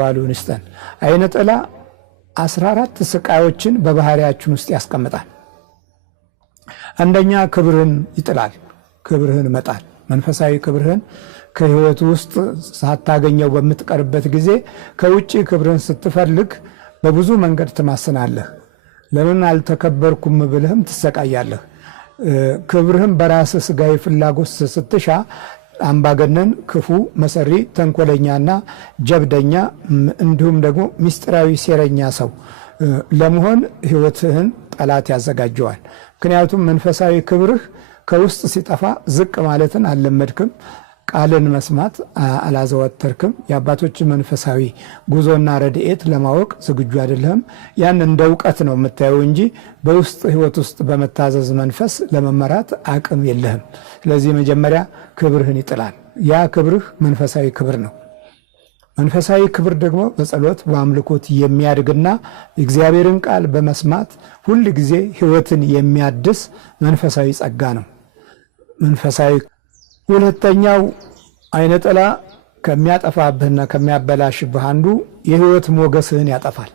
ዋሉን ይስጠን። አይነ ጥላ 14 ስቃዮችን በባህሪያችን ውስጥ ያስቀምጣል። አንደኛ ክብርህን ይጥላል፣ ክብርህን መጣል። መንፈሳዊ ክብርህን ከህይወት ውስጥ ሳታገኘው በምትቀርበት ጊዜ ከውጪ ክብርህን ስትፈልግ በብዙ መንገድ ትማስናለህ። ለምን አልተከበርኩም ብለህም ትሰቃያለህ። ክብርህን በራስ ስጋዊ ፍላጎት ስትሻ አምባገነን፣ ክፉ፣ መሰሪ፣ ተንኮለኛና ጀብደኛ እንዲሁም ደግሞ ሚስጥራዊ ሴረኛ ሰው ለመሆን ህይወትህን ጠላት ያዘጋጀዋል። ምክንያቱም መንፈሳዊ ክብርህ ከውስጥ ሲጠፋ ዝቅ ማለትን አልለመድክም፣ ቃልን መስማት አላዘወተርክም፣ የአባቶች መንፈሳዊ ጉዞና ረድኤት ለማወቅ ዝግጁ አይደለህም። ያን እንደ እውቀት ነው የምታየው እንጂ በውስጥ ህይወት ውስጥ በመታዘዝ መንፈስ ለመመራት አቅም የለህም። ስለዚህ መጀመሪያ ክብርህን ይጥላል። ያ ክብርህ መንፈሳዊ ክብር ነው። መንፈሳዊ ክብር ደግሞ በጸሎት በአምልኮት የሚያድግና እግዚአብሔርን ቃል በመስማት ሁል ጊዜ ህይወትን የሚያድስ መንፈሳዊ ጸጋ ነው። መንፈሳዊ ሁለተኛው አይነ ጥላ ከሚያጠፋብህና ከሚያበላሽብህ አንዱ የህይወት ሞገስህን ያጠፋል።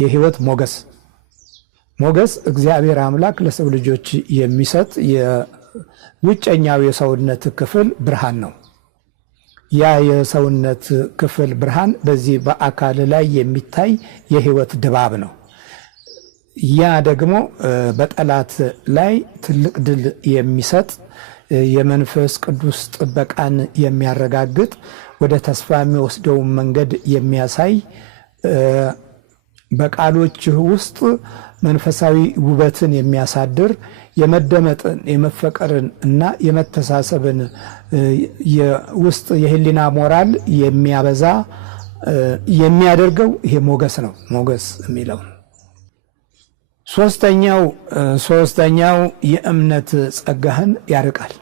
የህይወት ሞገስ እግዚአብሔር አምላክ ለሰው ልጆች የሚሰጥ የውጨኛው የሰውነት ክፍል ብርሃን ነው። ያ የሰውነት ክፍል ብርሃን በዚህ በአካል ላይ የሚታይ የህይወት ድባብ ነው። ያ ደግሞ በጠላት ላይ ትልቅ ድል የሚሰጥ የመንፈስ ቅዱስ ጥበቃን የሚያረጋግጥ ወደ ተስፋ የሚወስደው መንገድ የሚያሳይ በቃሎችህ ውስጥ መንፈሳዊ ውበትን የሚያሳድር የመደመጥን የመፈቀርን እና የመተሳሰብን የውስጥ የህሊና ሞራል የሚያበዛ የሚያደርገው ይሄ ሞገስ ነው። ሞገስ የሚለው ሶስተኛው የእምነት ጸጋህን ያርቃል።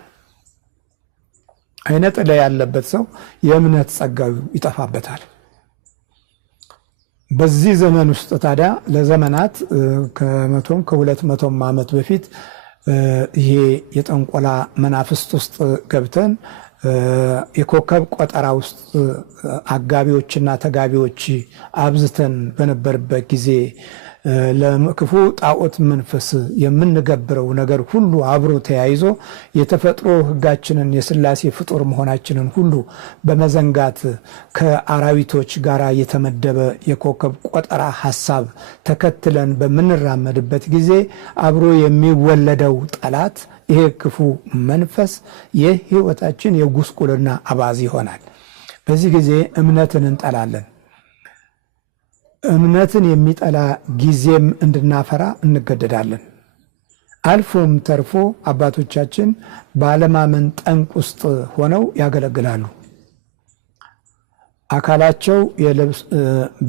አይነ ጥላ ያለበት ሰው የእምነት ጸጋው ይጠፋበታል። በዚህ ዘመን ውስጥ ታዲያ ለዘመናት ከ100 ከ200 ዓመት በፊት ይሄ የጠንቆላ መናፍስት ውስጥ ገብተን የኮከብ ቆጠራ ውስጥ አጋቢዎችና ተጋቢዎች አብዝተን በነበርበት ጊዜ ለክፉ ጣዖት መንፈስ የምንገብረው ነገር ሁሉ አብሮ ተያይዞ የተፈጥሮ ህጋችንን የሥላሴ ፍጡር መሆናችንን ሁሉ በመዘንጋት ከአራዊቶች ጋር የተመደበ የኮከብ ቆጠራ ሐሳብ ተከትለን በምንራመድበት ጊዜ አብሮ የሚወለደው ጠላት ይሄ ክፉ መንፈስ የህይወታችን የጉስቁልና አባዝ ይሆናል። በዚህ ጊዜ እምነትን እንጠላለን። እምነትን የሚጠላ ጊዜም እንድናፈራ እንገደዳለን። አልፎም ተርፎ አባቶቻችን ባለማመን ጠንቅ ውስጥ ሆነው ያገለግላሉ። አካላቸው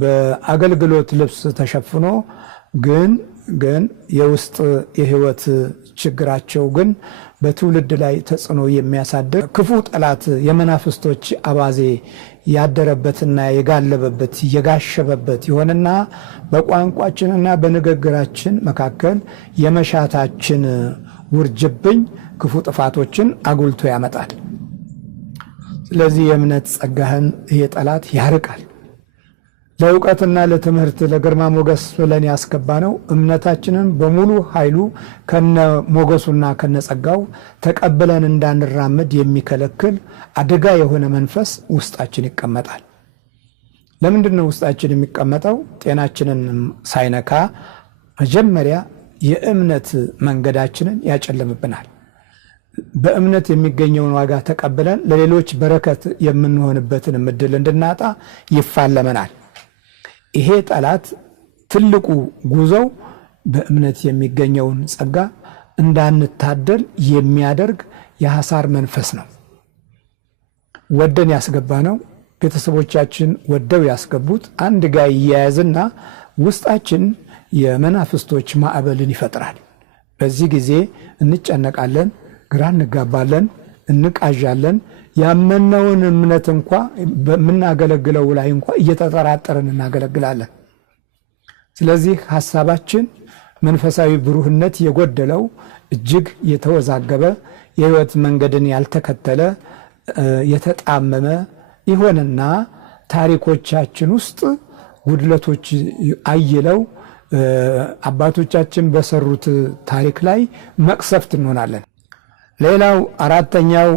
በአገልግሎት ልብስ ተሸፍኖ ግን የውስጥ የህይወት ችግራቸው ግን በትውልድ ላይ ተጽዕኖ የሚያሳድር ክፉ ጠላት የመናፍስቶች አባዜ ያደረበትና የጋለበበት የጋሸበበት ይሆንና በቋንቋችንና በንግግራችን መካከል የመሻታችን ውርጅብኝ ክፉ ጥፋቶችን አጉልቶ ያመጣል። ስለዚህ የእምነት ጸጋህን ይሄ ጠላት ያርቃል። ለእውቀትና ለትምህርት ለግርማ ሞገስ ብለን ያስገባነው እምነታችንን በሙሉ ኃይሉ ከነ ሞገሱና ከነ ጸጋው ተቀብለን እንዳንራመድ የሚከለክል አደጋ የሆነ መንፈስ ውስጣችን ይቀመጣል። ለምንድን ነው ውስጣችን የሚቀመጠው? ጤናችንን ሳይነካ መጀመሪያ የእምነት መንገዳችንን ያጨልምብናል። በእምነት የሚገኘውን ዋጋ ተቀብለን ለሌሎች በረከት የምንሆንበትን እድል እንድናጣ ይፋለመናል። ይሄ ጠላት ትልቁ ጉዞው በእምነት የሚገኘውን ጸጋ እንዳንታደል የሚያደርግ የሐሳር መንፈስ ነው። ወደን ያስገባነው ቤተሰቦቻችን ወደው ያስገቡት አንድ ጋር ይያያዝና ውስጣችን የመናፍስቶች ማዕበልን ይፈጥራል። በዚህ ጊዜ እንጨነቃለን፣ ግራ እንጋባለን፣ እንቃዣለን። ያመነውን እምነት እንኳ በምናገለግለው ላይ እንኳ እየተጠራጠርን እናገለግላለን። ስለዚህ ሐሳባችን መንፈሳዊ ብሩህነት የጎደለው እጅግ የተወዛገበ የህይወት መንገድን ያልተከተለ የተጣመመ ይሆንና ታሪኮቻችን ውስጥ ጉድለቶች አይለው አባቶቻችን በሰሩት ታሪክ ላይ መቅሰፍት እንሆናለን። ሌላው አራተኛው